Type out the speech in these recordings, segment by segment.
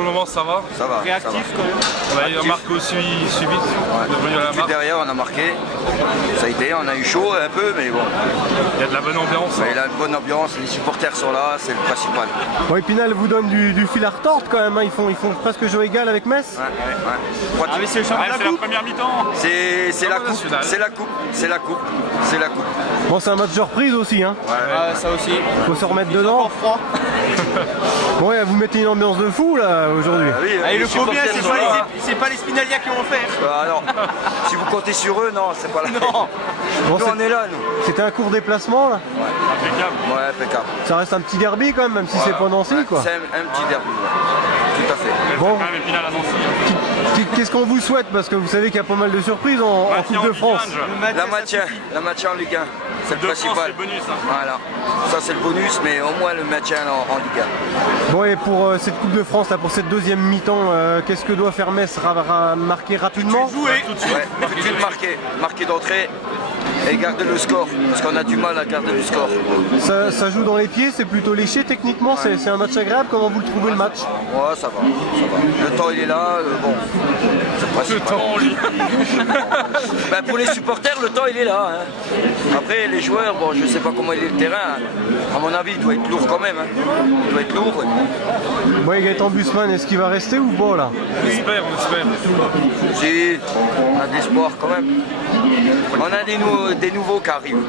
pour le moment ça va. Ça va. Réactif quand même. Il a marqué aussi vite. Ouais. On est revenu à la Tout marque. derrière, on a marqué. Ça a été, on a eu chaud un peu, mais bon. Il y a de la bonne ambiance. Il a une bonne ambiance, les supporters sont là, c'est le principal. Bon, Épinal vous donne du fil à retordre quand même, hein. Ils font presque jeu égal avec Metz. Ouais. Ah mais c'est le championnat de la coupe. première mi-temps. C'est la coupe, national. c'est la coupe, c'est la coupe, c'est la coupe. Bon, c'est un match de reprise aussi, hein. Ah, ça aussi. Faut se remettre dedans. Encore froid. Bon, ouais, vous mettez une ambiance de fou là aujourd'hui. Ah oui, Ah, et les le faut bien, supporters sont là. c'est pas les Spinalia qui vont faire. Alors, si vous comptez sur eux, non, c'est pas la peine. Non. Bon, Nous, on est là, nous. c'était un court déplacement là. Ouais, impeccable. Ça reste un petit derby quand même si c'est pas Nancy quoi. C'est un petit derby, ouais. Tout à fait. Bon, qu'est-ce qu'on vous souhaite parce que vous savez qu'il y a pas mal de surprises en Coupe de France. La maintien en Ligue 1, c'est le principal. Voilà, ça c'est le bonus, mais au moins le maintien en Ligue 1. Bon, et pour cette Coupe de France, là, pour cette deuxième mi-temps, qu'est-ce que doit faire Metz? Marquer rapidement? Ouais, tout de suite marquer d'entrée et garder le score, parce qu'on a du mal à garder le score. Ça joue dans les pieds, c'est plutôt léché techniquement, c'est un match agréable. Comment vous le trouvez le match? Ouais, ça va. Le temps il est là, bon, c'est le principal. Ben, pour les supporters, le temps il est là. Hein. Après, les joueurs, bon, je sais pas comment il est le terrain. À mon avis, il doit être lourd quand même. Hein. Il doit être lourd. Bon, et Gaëtan Bussmann, est-ce qu'il va rester ou pas là? On espère. Si, on a de l'espoir quand même. On a des nouveaux qui arrivent.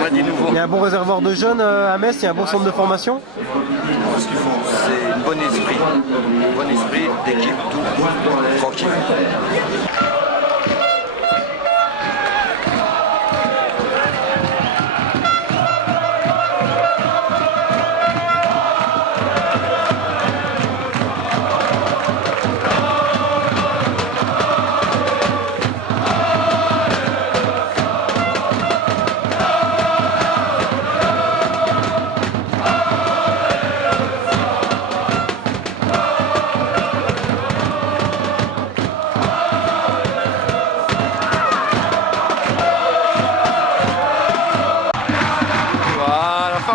On a des nouveaux. Il y a un bon réservoir de jeunes à Metz, il y a un bon centre de formation. Ce qu'il faut, c'est un bon esprit d'équipe, tout tranquille.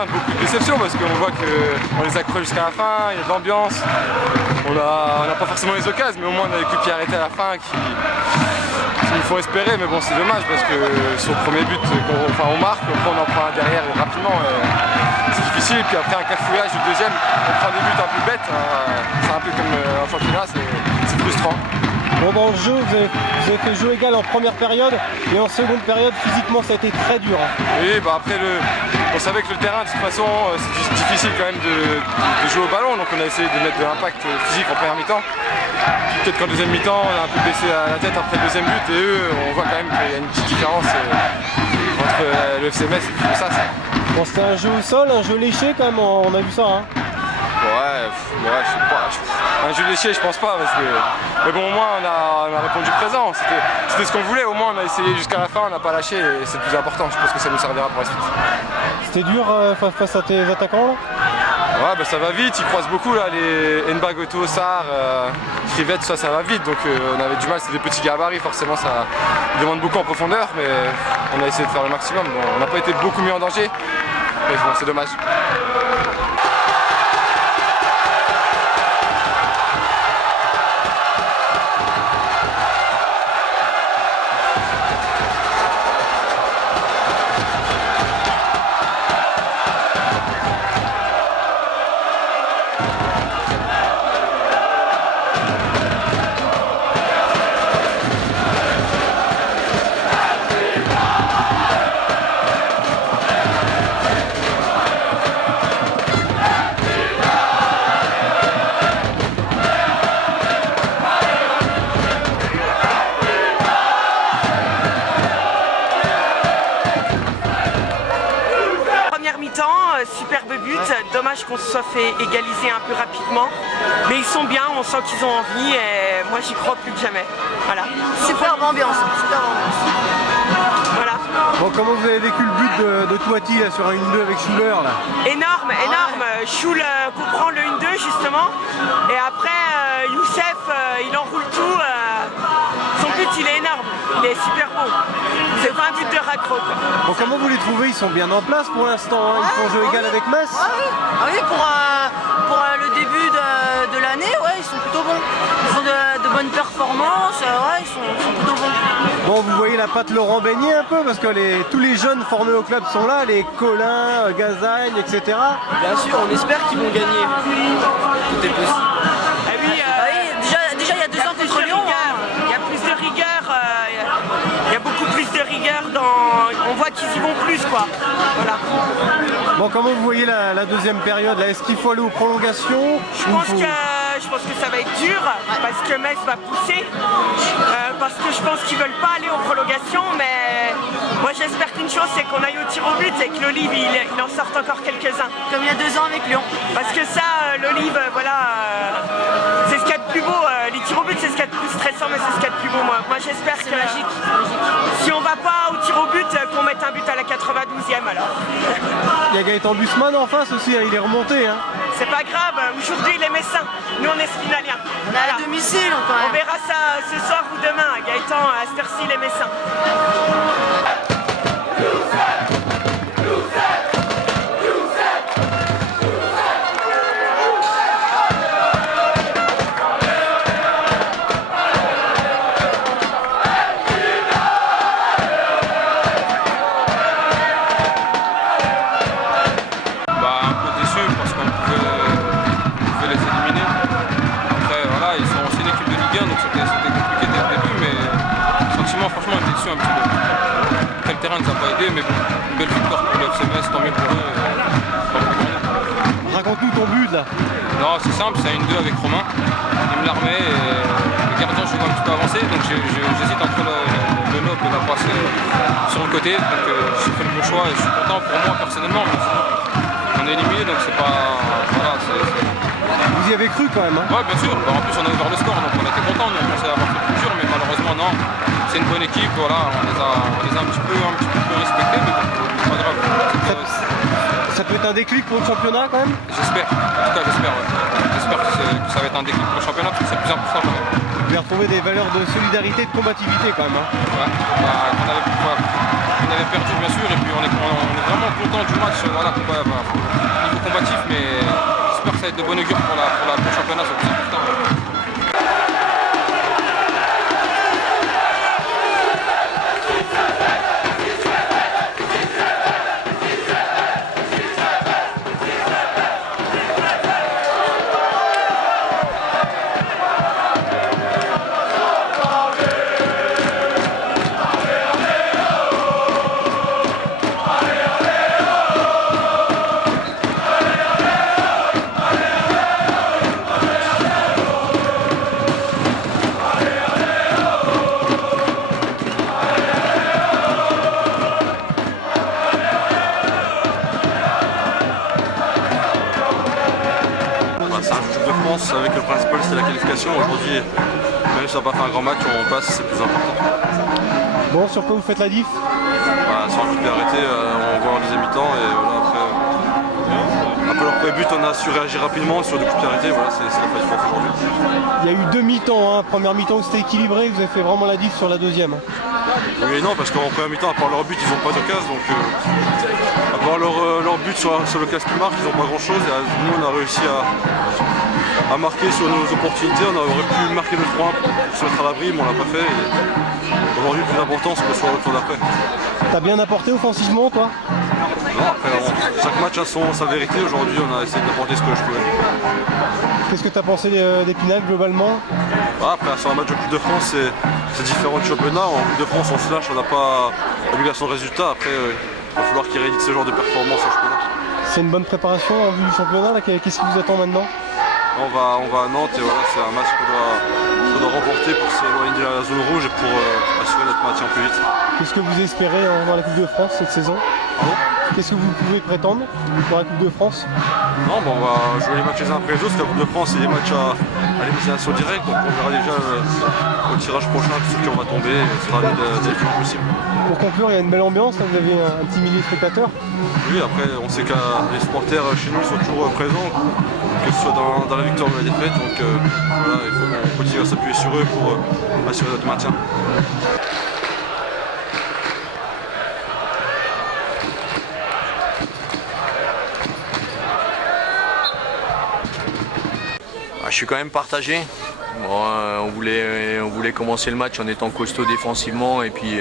Beaucoup de déception parce qu'on voit qu'on les accroche jusqu'à la fin, il y a de l'ambiance, on n'a pas forcément les occasions, mais au moins on a des coups qui arrêtés à la fin qui nous font espérer, mais bon c'est dommage parce que sur le premier but on marque, on en prend un derrière rapidement, c'est difficile, puis après un cafouillage du deuxième, on prend des buts un peu bêtes, c'est un peu comme un championnat, c'est frustrant. Bon, dans le jeu, vous avez fait jeu égal en première période et en seconde période, physiquement ça a été très dur. Hein. Oui, bah après on savait que le terrain de toute façon c'est difficile quand même de jouer au ballon, donc on a essayé de mettre de l'impact physique en première mi-temps. Peut-être qu'en deuxième mi-temps on a un peu baissé la tête après le deuxième but et eux on voit quand même qu'il y a une petite différence entre le FC Metz et tout ça. Bon, c'était un jeu au sol, un jeu léché quand même, on a vu ça. Hein. Ouais, je sais pas. Un jeu léché, je pense pas, parce que. Mais bon, au moins, on a répondu présent. C'était ce qu'on voulait. Au moins, on a essayé jusqu'à la fin, on n'a pas lâché, et c'est le plus important. Je pense que ça nous servira pour la suite. C'était dur face à tes attaquants là? Ouais, bah ça va vite. Ils croisent beaucoup là, les Nbagoto, Sarr, Krivette, ça va vite. Donc on avait du mal. C'est des petits gabarits, forcément, ça demande beaucoup en profondeur, mais on a essayé de faire le maximum. Bon, on n'a pas été beaucoup mis en danger, mais bon, c'est dommage. Superbe but, dommage qu'on se soit fait égaliser un peu rapidement, mais ils sont bien, on sent qu'ils ont envie et moi j'y crois plus que jamais. Voilà. Superbe ambiance, superbe ambiance. Voilà. Bon, comment vous avez vécu le but de Touati là, sur un 1-2 avec Schuller là? Énorme, énorme. Schul comprend le 1-2 justement, et après Youssef il enroule tout. Son but il est énorme, il est super beau. C'est pas un but de raccro, quoi. Bon, comment vous les trouvez? Ils sont bien en place pour l'instant, hein. Ils font jeu égal avec Metz. Ah oui, pour le début de l'année, ouais, ils sont plutôt bons. Ils font de bonnes performances, ouais, ils sont plutôt bons. Bon, vous voyez la patte Laurent baigner un peu parce que tous les jeunes formés au club sont là, les Colin, Gazagne, etc. Bien sûr, on espère qu'ils vont gagner. Tout est possible. Ah oui, Déjà, il y a 2 ans contre Lyon. il y a plus de rigueur, il y a beaucoup plus de rigueur dans... On voit qu'ils y vont plus, quoi. Voilà. Bon, comment vous voyez la deuxième période là? Est-ce qu'il faut aller aux prolongations? Je pense que ça va être dur parce que Metz va pousser, parce que je pense qu'ils veulent pas aller aux prolongations, mais moi j'espère qu'une chose c'est qu'on aille au tir au but et que l'Olive il en sorte encore quelques-uns. Comme il y a 2 ans avec Lyon. Parce que ça, l'Olive, voilà, c'est ce qu'il y a de plus beau. Les tirs au but c'est ce qu'il y a de plus stressant, mais c'est ce qu'il y a de plus beau. Moi j'espère que magique. si on va pas au tir au but, qu'on mette un but à la 92e alors. Il y a Gaëtan Bussmann en face aussi, hein, il est remonté. Hein. C'est pas grave, aujourd'hui il est messin, nous on est spinaliens. On est à domicile quand On même. verra ça ce soir ou demain. Gaëtan, à cette heure-ci, il est messin. Un peu déçu parce qu'on pouvait les éliminer. Après voilà, ils sont aussi une équipe de Ligue 1 donc c'était compliqué dès le début, mais le sentiment franchement était déçu un petit peu. Après le terrain ne nous a pas aidé, mais bon, une belle victoire pour le FC Metz, tant mieux pour eux. Tant mieux pour nous. Raconte-nous ton but là. Non, c'est simple, c'est une 2 avec Romain. Il me l'armait et le gardien joue un petit peu avancé, donc j'hésite entre le lob et la passe sur le côté. Donc j'ai fait le bon choix et je suis content pour moi personnellement. Mais on est éliminé donc c'est pas. Voilà, Vous y avez cru quand même. Hein. Ouais, bien sûr. En plus, on a ouvert le score donc on était contents. On pensait avoir fait plus dur, mais malheureusement, non. C'est une bonne équipe. Voilà, on les a un petit peu respectés, mais bon, c'est pas grave. Ça peut être un déclic pour le championnat quand même? J'espère. En tout cas, j'espère. Ouais. J'espère que ça va être un déclic pour le championnat parce que c'est plus important quand même. Vous devez retrouver des valeurs de solidarité, de combativité quand même. Hein. Ouais. On avait perdu bien sûr et puis on est vraiment content du match. Voilà, niveau combatif, mais j'espère que ça va être de bon augure pour le championnat, c'est plus important. C'est un Coupe de France avec le principal c'est la qualification. Aujourd'hui, même si on n'a pas fait un grand match, on passe, c'est plus important. Bon, sur quoi vous faites la diff? Sur un coup de pied arrêté, on voit en deuxième mi-temps et voilà, après leur premier but, on a su réagir rapidement sur du coup de pied arrêté. Voilà, c'est la faille forte aujourd'hui. Il y a eu 2 mi-temps, hein. Première mi-temps où c'était équilibré, vous avez fait vraiment la diff sur la deuxième. Oui et non, parce qu'en première mi-temps, à part leur but, ils n'ont pas d'occasion. Donc à part leur but sur l'occasion qu'ils marquent, ils n'ont pas grand-chose. Et nous, on a réussi à marquer sur nos opportunités. On aurait pu marquer le 3 pour se mettre à l'abri, mais on l'a pas fait. Et aujourd'hui, le plus important, c'est qu'on soit au retour d'après. T'as bien apporté offensivement, toi? Non, après, chaque match a sa vérité. Aujourd'hui, on a essayé d'apporter ce que je pouvais. Qu'est-ce que t'as pensé d'Épinal globalement? Après, sur un match de Coupe de France, c'est différent du championnat. En Coupe de France, on se lâche, on n'a pas l'obligation de résultat. Après, il va falloir qu'il réédite ce genre de performance au championnat. C'est une bonne préparation en vue du championnat, là. Qu'est-ce qui vous attend maintenant? On va à Nantes et voilà, c'est un match qu'on doit remporter pour s'éloigner de la zone rouge et pour assurer notre maintien plus vite. Qu'est-ce que vous espérez dans la Coupe de France cette saison? Pardon ? Qu'est-ce que vous pouvez prétendre pour la Coupe de France? Non, bon, on va jouer les matchs les uns après les autres. La Coupe de France, c'est des matchs à élimination directe, donc on verra déjà au tirage prochain sur qui on va tomber, et ce sera des finales possibles. Pour conclure, il y a une belle ambiance, là, vous avez un petit millier de spectateurs. Oui, après, on sait que les supporters chez nous sont toujours présents, que ce soit dans la victoire ou la défaite, donc voilà, il faut qu'on continue à s'appuyer sur eux pour assurer notre maintien. Je suis quand même partagé. Bon, on voulait commencer le match en étant costaud défensivement et puis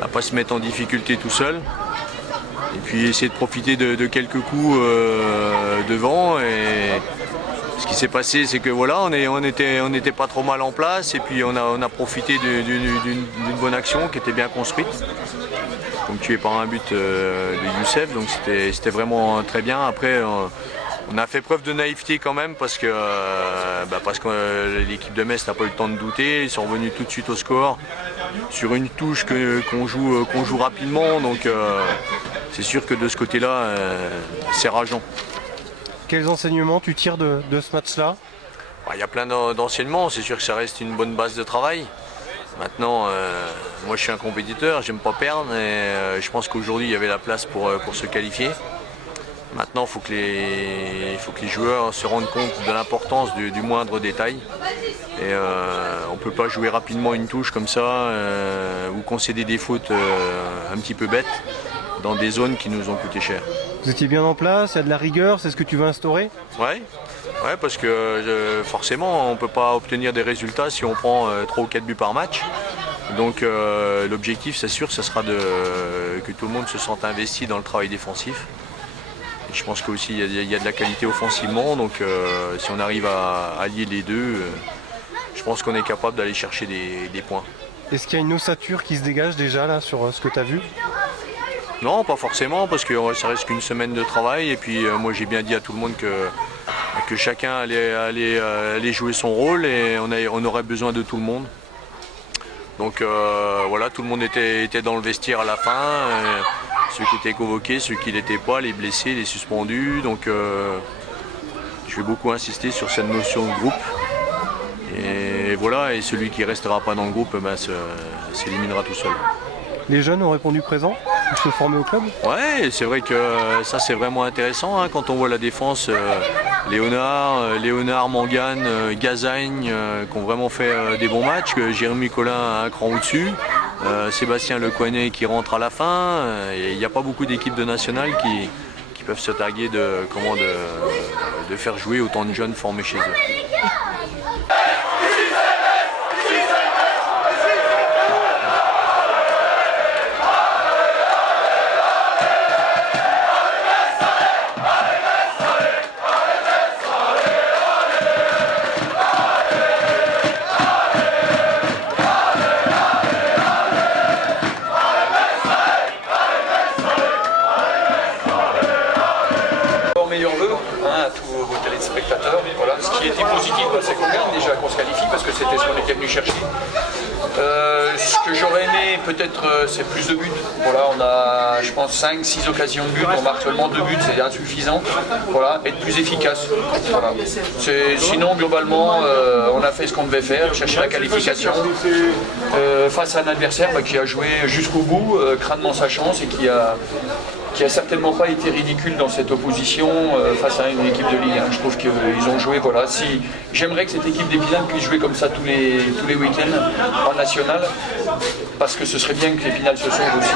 ne pas se mettre en difficulté tout seul. Et puis essayer de profiter de quelques coups devant. Et ce qui s'est passé, c'est que voilà, on était pas trop mal en place et puis on a profité d'une bonne action qui était bien construite. Donc tué par un but de Youssef, donc c'était vraiment très bien. Après, on a fait preuve de naïveté quand même parce que l'équipe de Metz n'a pas eu le temps de douter. Ils sont revenus tout de suite au score sur une touche qu'on joue rapidement. Donc c'est sûr que de ce côté-là, c'est rageant. Quels enseignements tu tires de ce match-là? Il y a plein d'enseignements. C'est sûr que ça reste une bonne base de travail. Maintenant, moi je suis un compétiteur, j'aime pas perdre et je pense qu'aujourd'hui il y avait la place pour se qualifier. Maintenant, il faut que les joueurs se rendent compte de l'importance du moindre détail. Et on ne peut pas jouer rapidement une touche comme ça ou concéder des fautes un petit peu bêtes dans des zones qui nous ont coûté cher. Vous étiez bien en place, il y a de la rigueur, c'est ce que tu veux instaurer? Ouais, parce que forcément, on ne peut pas obtenir des résultats si on prend 3 ou 4 buts par match. Donc l'objectif, c'est sûr, ce sera que tout le monde se sente investi dans le travail défensif. Je pense qu'aussi il y a de la qualité offensivement, donc si on arrive à allier les deux, je pense qu'on est capable d'aller chercher des points. Est-ce qu'il y a une ossature qui se dégage déjà là sur ce que tu as vu? Non, pas forcément, parce que ça reste qu'une semaine de travail, et puis moi j'ai bien dit à tout le monde que chacun allait jouer son rôle et on aurait besoin de tout le monde. Donc voilà, tout le monde était dans le vestiaire à la fin. Ceux qui étaient convoqués, ceux qui n'étaient pas, les blessés, les suspendus. Donc je vais beaucoup insister sur cette notion de groupe. Et voilà, et celui qui ne restera pas dans le groupe s'éliminera tout seul. Les jeunes ont répondu présent pour se former au club? Ouais, c'est vrai que ça c'est vraiment intéressant hein, quand on voit la défense. Léonard, Mangane, Gazagne qui ont vraiment fait des bons matchs. Jérémy Collin un cran au-dessus. Sébastien Lecoinet qui rentre à la fin. Il n'y a pas beaucoup d'équipes de nationales qui peuvent se targuer de faire jouer autant de jeunes formés chez eux. Meilleurs vœux à tous vos téléspectateurs. Voilà. Ce qui était positif, c'est qu'on gagne déjà, qu'on se qualifie parce que c'était ce qu'on était venu chercher. Ce que j'aurais aimé peut-être c'est plus de buts. Voilà, on a je pense 5-6 occasions de but, on marque seulement 2 buts, c'est insuffisant. Voilà, être plus efficace. Voilà. Sinon globalement on a fait ce qu'on devait faire, chercher la qualification face à un adversaire qui a joué jusqu'au bout, crânement sa chance et qui a certainement pas été ridicule dans cette opposition face à une équipe de Ligue 1. Je trouve qu'ils ont joué, voilà. J'aimerais que cette équipe d'Épinal puisse jouer comme ça tous les week-ends en national, parce que ce serait bien que l'Épinal se sauve aussi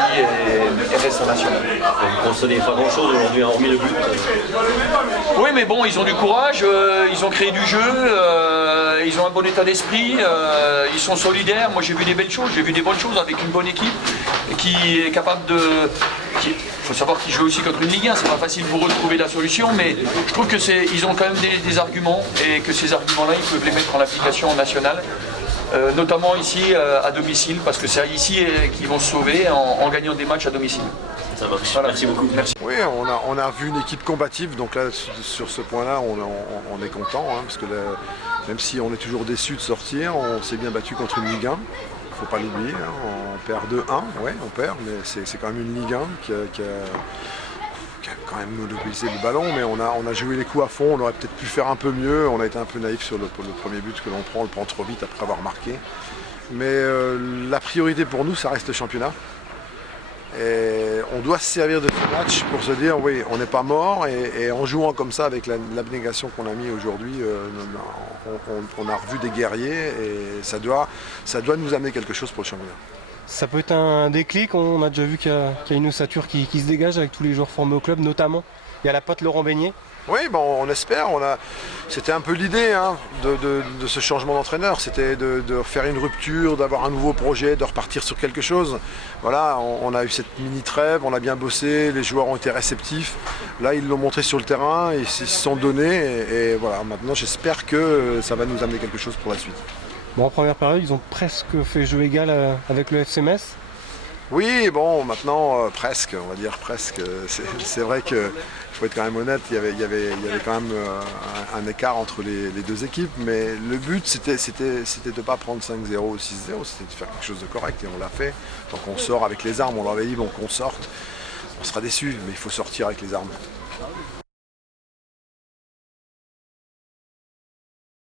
et reste en national. Vous ne concédez pas grand-chose aujourd'hui, hormis le but. Oui, mais bon, ils ont du courage, ils ont créé du jeu, ils ont un bon état d'esprit, ils sont solidaires. Moi, j'ai vu des belles choses, j'ai vu des bonnes choses avec une bonne équipe qui est capable de... Il faut savoir qu'ils jouent aussi contre une Ligue 1, c'est pas facile pour eux de trouver la solution, mais je trouve que ils ont quand même des arguments et que ces arguments-là, ils peuvent les mettre en application en national, notamment ici à domicile, parce que c'est ici qu'ils vont se sauver en gagnant des matchs à domicile. Ça marche. Voilà. Merci beaucoup. Merci. Oui, on a vu une équipe combative, donc là, sur ce point-là, on est content, hein, parce que là, même si on est toujours déçu de sortir, on s'est bien battu contre une Ligue 1. Il ne faut pas l'oublier, hein. On perd 2-1, ouais, on perd, mais c'est quand même une Ligue 1 quand même monopolisé le ballon, mais on a joué les coups à fond, on aurait peut-être pu faire un peu mieux, on a été un peu naïf sur le premier but que l'on prend, on le prend trop vite après avoir marqué. Mais la priorité pour nous, ça reste le championnat. Et on doit se servir de ce match pour se dire oui, on n'est pas mort et en jouant comme ça avec l'abnégation qu'on a mis aujourd'hui, on a revu des guerriers et ça doit nous amener quelque chose pour le championnat. Ça peut être un déclic, on a déjà vu qu'il y a une ossature qui se dégage avec tous les joueurs formés au club, notamment. Il y a la pote Laurent Beignet. Oui, bon, on espère. C'était un peu l'idée de ce changement d'entraîneur. C'était de faire une rupture, d'avoir un nouveau projet, de repartir sur quelque chose. Voilà, on a eu cette mini-trêve, on a bien bossé, les joueurs ont été réceptifs. Là, ils l'ont montré sur le terrain, ils se sont donnés. Et voilà, maintenant, j'espère que ça va nous amener quelque chose pour la suite. Bon, en première période, ils ont presque fait jeu égal avec le FC Metz. Oui, bon, maintenant, presque, on va dire presque. C'est vrai qu'il faut être quand même honnête, il y avait quand même un écart entre les deux équipes, mais le but, c'était de ne pas prendre 5-0 ou 6-0, c'était de faire quelque chose de correct, et on l'a fait. Donc on sort avec les armes, on leur avait dit, bon, qu'on sorte, on sera déçus, mais il faut sortir avec les armes.